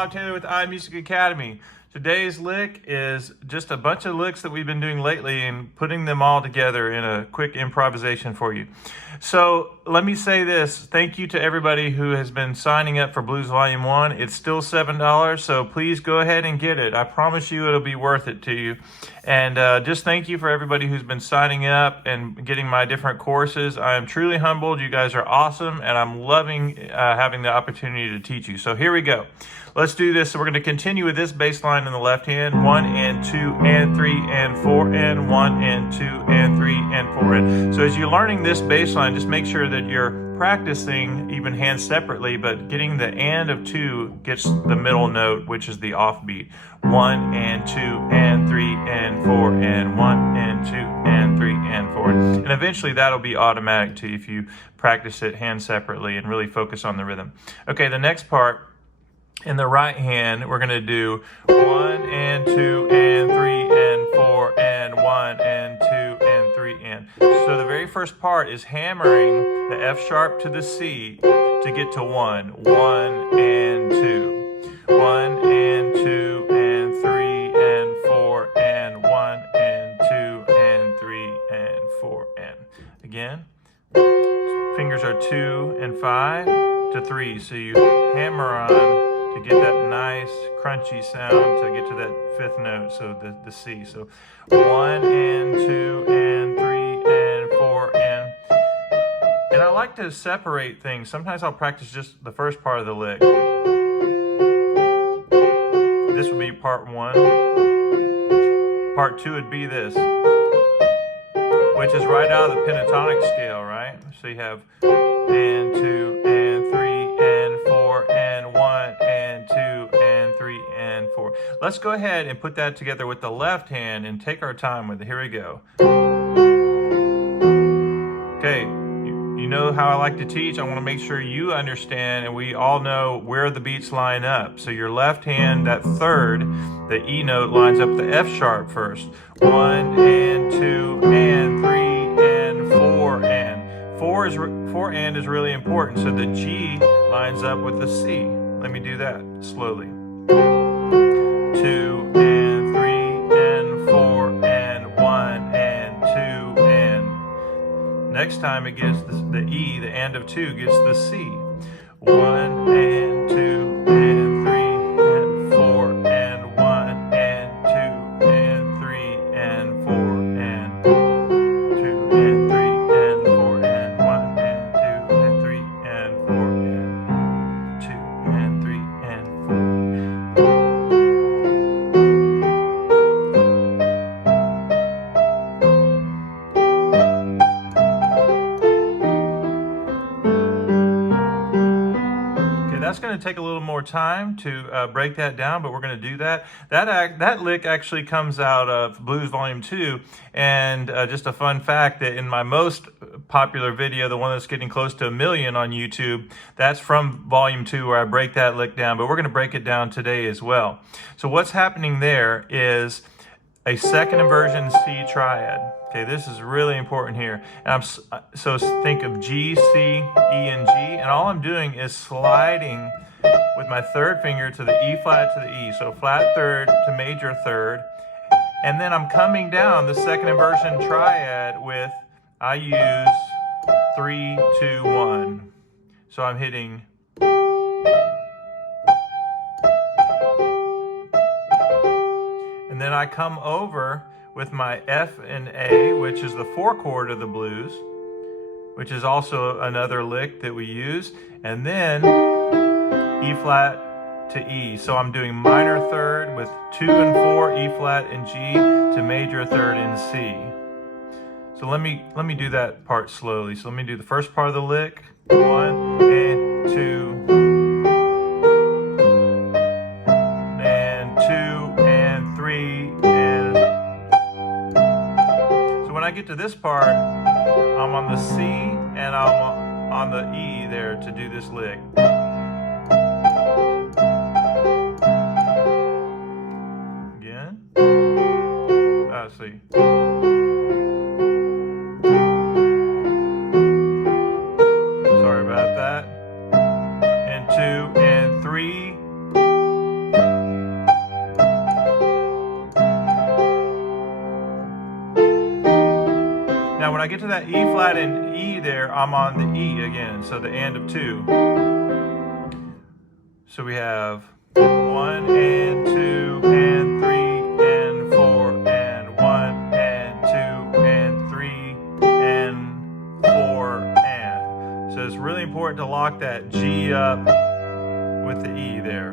Bob Taylor with iMusicAcademy. Today's lick is just a bunch of licks that we've been doing lately and putting them all together in a quick improvisation for you. So let me say this. Thank you to everybody who has been signing up for Blues Volume 1. It's still $7, so please go ahead and get it. I promise you it'll be worth it to you. And just thank you for everybody who's been signing up and getting my different courses. I am truly humbled. You guys are awesome, and I'm loving having the opportunity to teach you. So here we go. Let's do this. So we're going to continue with this bass line in the left hand. 1 and 2 and 3 and 4 and 1 and 2 and 3 and 4 and. So as you're learning this bass line, just make sure that you're practicing even hands separately, but getting the and of 2 gets the middle note, which is the offbeat. 1 and 2 and 3 and 4 and 1 and 2 and 3 and 4. And eventually that'll be automatic to you if you practice it hands separately and really focus on the rhythm. Okay, the next part. In the right hand, we're going to do 1 and 2 and 3 and 4 and 1 and 2 and 3 and. So the very first part is hammering the F sharp to the C to get to 1. 1 and 2. 1 and 2 and 3 and 4 and 1 and 2 and 3 and 4 and. Again, fingers are 2 and 5 to 3. So you hammer on to get that nice crunchy sound to get to that fifth note, so the C. So 1 and 2 and 3 and 4 and I like to separate things. Sometimes I'll practice just the first part of the lick. This would be part 1. Part 2 would be this, which is right out of the pentatonic scale, right? So you have and 2 and 3 and 4 and 1 and 2 and 3 and 4. Let's go ahead and put that together with the left hand and take our time with it. Here we go. Okay, you know how I like to teach. I want to make sure you understand and we all know where the beats line up. So your left hand, that third, the E note lines up the F sharp first. 1 and 2 and 3 and 4 and. 4 and is really important, so the G lines up with the C. Let me do that slowly. 2 and 3 and 4 and 1 and 2 and. Next time it gets the E, the and of 2 gets the C. 1 and 2 and 3 and 4 and 1 and 2 and 3 and 4 and 2 and 3 and 4 and 1 and 2 and 3 and 4 and 2 and 3 and 4. That's going to take a little more time to break that down, but we're going to do that. That lick actually comes out of Blues Volume 2, and just a fun fact that in my most popular video, the one that's getting close to 1 million on YouTube, that's from Volume 2 where I break that lick down, but we're going to break it down today as well. So what's happening there is a second inversion C triad. Okay, this is really important here. And so think of G, C, E, and G, and all I'm doing is sliding with my third finger to the E flat to the E. So flat third to major third. And then I'm coming down the second inversion triad with, I use 3, 2, 1. So I'm hitting. And then I come over with my F and A, which is the 4 chord of the blues, which is also another lick that we use, and then E flat to E. So I'm doing minor third with 2 and 4, E flat and G, to major third and C. So let me do that part slowly. So let me do the first part of the lick. 1 and 2. When I get to this part, I'm on the C and I'm on the E there to do this lick. Again. Let's see. Sorry about that. And 2 and 3 Now when I get to that E flat and E there, I'm on the E again, so the and of 2. So we have 1 and 2 and 3 and 4 and 1 and 2 and 3 and 4 and. So it's really important to lock that G up with the E there.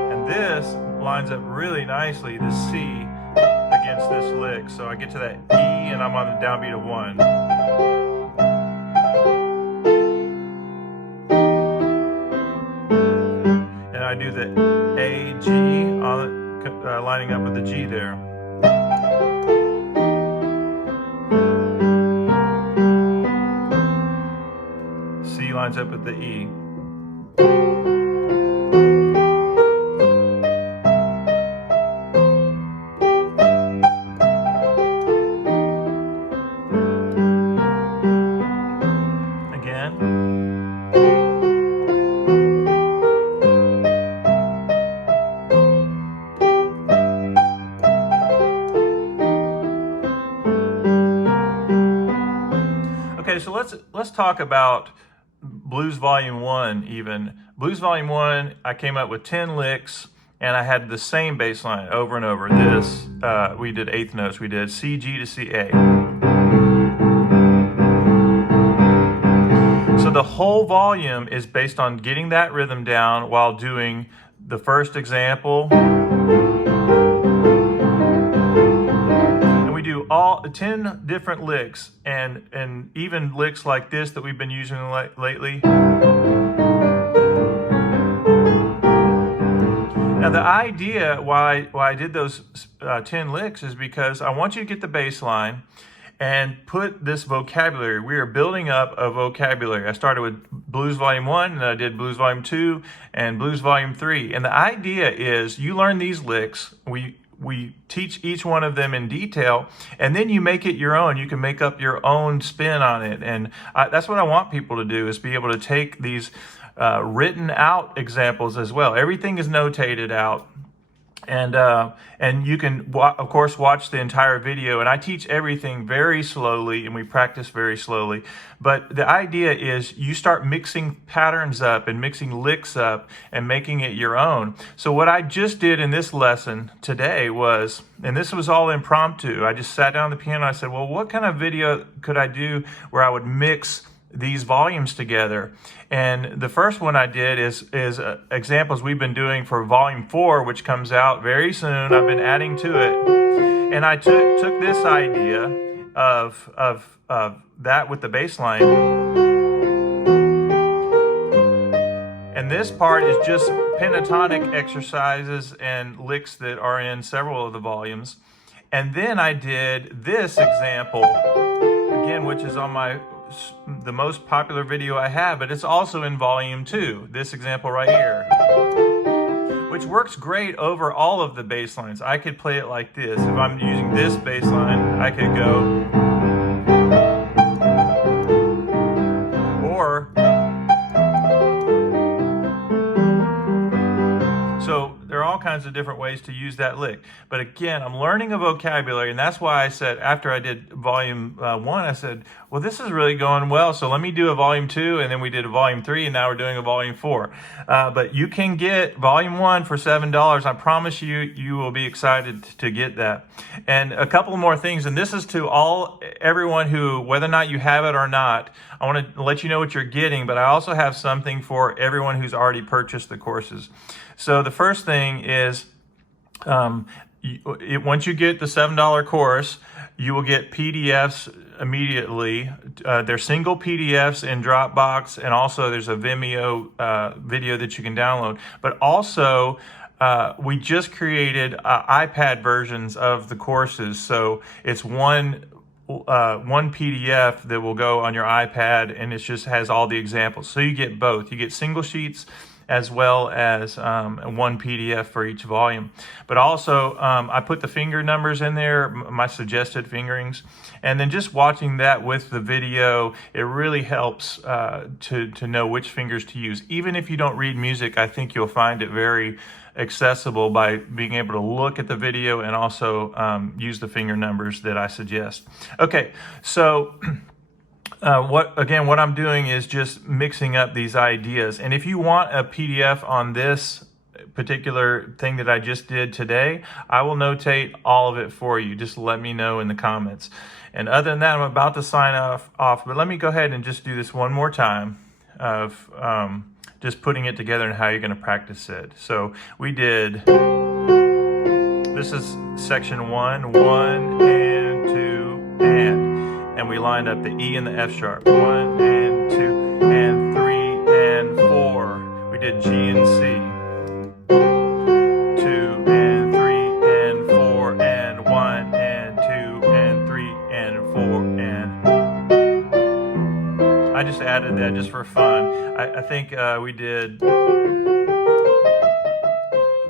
And this lines up really nicely, the C against this lick. So I get to that E and I'm on the downbeat of 1. And I do the A, G, on lining up with the G there. C lines up with the E. Okay, so let's talk about Blues Volume 1 even. Blues Volume 1, I came up with 10 licks, and I had the same bass line over and over. This, we did eighth notes. We did C, G to C, A. So the whole volume is based on getting that rhythm down while doing the first example. All 10 different licks and even licks like this that we've been using lately. Now the idea why I did those 10 licks is because I want you to get the bass line and put this vocabulary. We are building up a vocabulary. I started with Blues Volume 1, and I did Blues Volume 2 and Blues Volume 3. And the idea is you learn these licks. We teach each one of them in detail, and then you make it your own. You can make up your own spin on it, and that's what I want people to do, is be able to take these written out examples as well. Everything is notated out, and you can of course watch the entire video, and I teach everything very slowly and we practice very slowly. But the idea is you start mixing patterns up and mixing licks up and making it your own. So what I just did in this lesson today was, and this was all impromptu, I just sat down on the piano and I said, well, what kind of video could I do where I would mix these volumes together? And the first one I did is examples we've been doing for Volume 4, which comes out very soon. I've been adding to it, and I took this idea of that with the bass line, and this part is just pentatonic exercises and licks that are in several of the volumes. And then I did this example again, which is on the most popular video I have, but it's also in Volume 2, this example right here, which works great over all of the bass lines. I could play it like this. If I'm using this bass line, I could go, or, so there are all kinds of different ways to use that lick. But again, I'm learning a vocabulary, and that's why I said, after I did Volume 1, I said, well, this is really going well, so let me do a Volume 2, and then we did a Volume 3, and now we're doing a Volume 4. But you can get Volume 1 for $7. I promise you, you will be excited to get that. And a couple more things, and this is to everyone who, whether or not you have it or not, I want to let you know what you're getting, but I also have something for everyone who's already purchased the courses. So the first thing is, once you get the $7 course, you will get PDFs immediately. They're single PDFs in Dropbox, and also there's a Vimeo video that you can download. But also, we just created iPad versions of the courses, so it's one PDF that will go on your iPad, and it just has all the examples. So you get both. You get single sheets as well as one PDF for each volume. But also, I put the finger numbers in there, my suggested fingerings, and then just watching that with the video, it really helps to know which fingers to use. Even if you don't read music, I think you'll find it very accessible by being able to look at the video and also use the finger numbers that I suggest. Okay, so what I'm doing is just mixing up these ideas. And if you want a PDF on this particular thing that I just did today, I will notate all of it for you. Just let me know in the comments. And other than that, I'm about to sign off, but let me go ahead and just do this one more time of just putting it together and how you're going to practice it. So we did, this is section 1, 1 and 2 and we lined up the E and the F sharp, 1 and 2 and 3 and 4. We did G and C, 2 and 3 and 4 and 1 and 2 and 3 and 4 and I just added that just for fun. I think we did.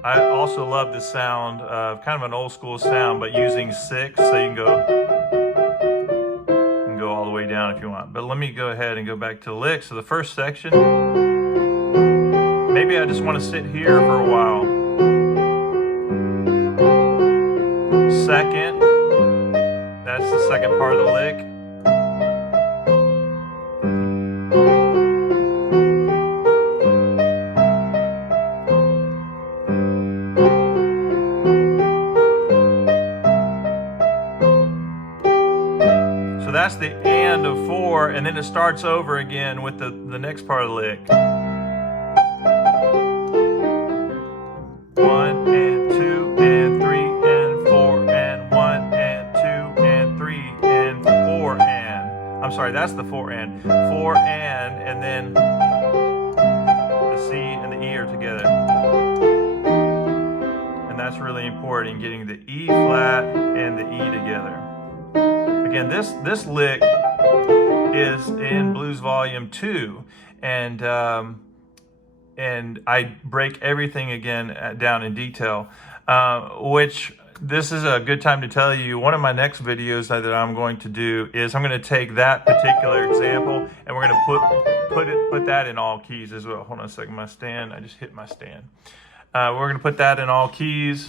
I also love the sound of kind of an old school sound, but using 6, so you can go all the way down if you want. But let me go ahead and go back to the lick. So the first section, maybe I just want to sit here for a while. Second, that's the second part of the lick. So that's the and of 4, and then it starts over again with the next part of the lick. 1 and 2 and 3 and 4 and 1 and 2 and 3 and 4 and. I'm sorry, that's the 4 and. 4 and then the C and the E are together. And that's really important in getting the E flat and the E together. Again, this lick is in Blues Volume 2, and I break everything again down in detail, which this is a good time to tell you one of my next videos that I'm going to do is I'm going to take that particular example and we're going to put that in all keys as well. Hold on a second, my stand, I just hit my stand. We're going to put that in all keys.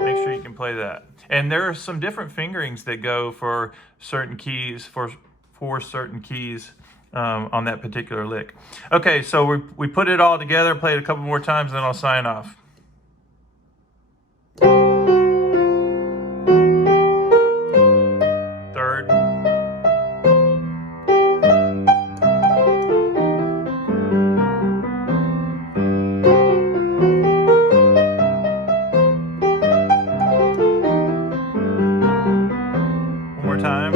Make sure you can play that. And there are some different fingerings that go for certain keys, for certain keys on that particular lick. Okay, so we put it all together, play it a couple more times, and then I'll sign off. Third. Time.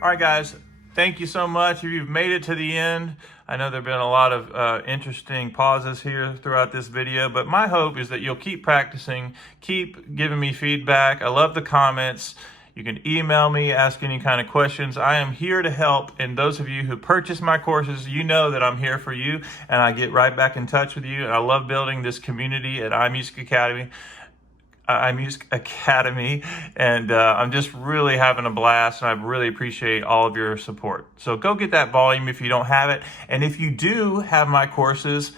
All right, guys, thank you so much. If you've made it to the end, I know there have been a lot of interesting pauses here throughout this video, but my hope is that you'll keep practicing, keep giving me feedback. I love the comments. You can email me, ask any kind of questions. I am here to help, and those of you who purchase my courses, you know that I'm here for you, and I get right back in touch with you. And I love building this community at iMusicAcademy, and I'm just really having a blast, and I really appreciate all of your support. So go get that volume if you don't have it, and if you do have my courses,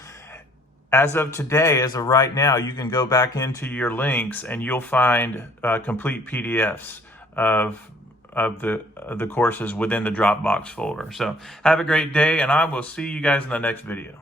as of today, as of right now, you can go back into your links and you'll find complete PDFs of the courses within the Dropbox folder. So have a great day, and I will see you guys in the next video.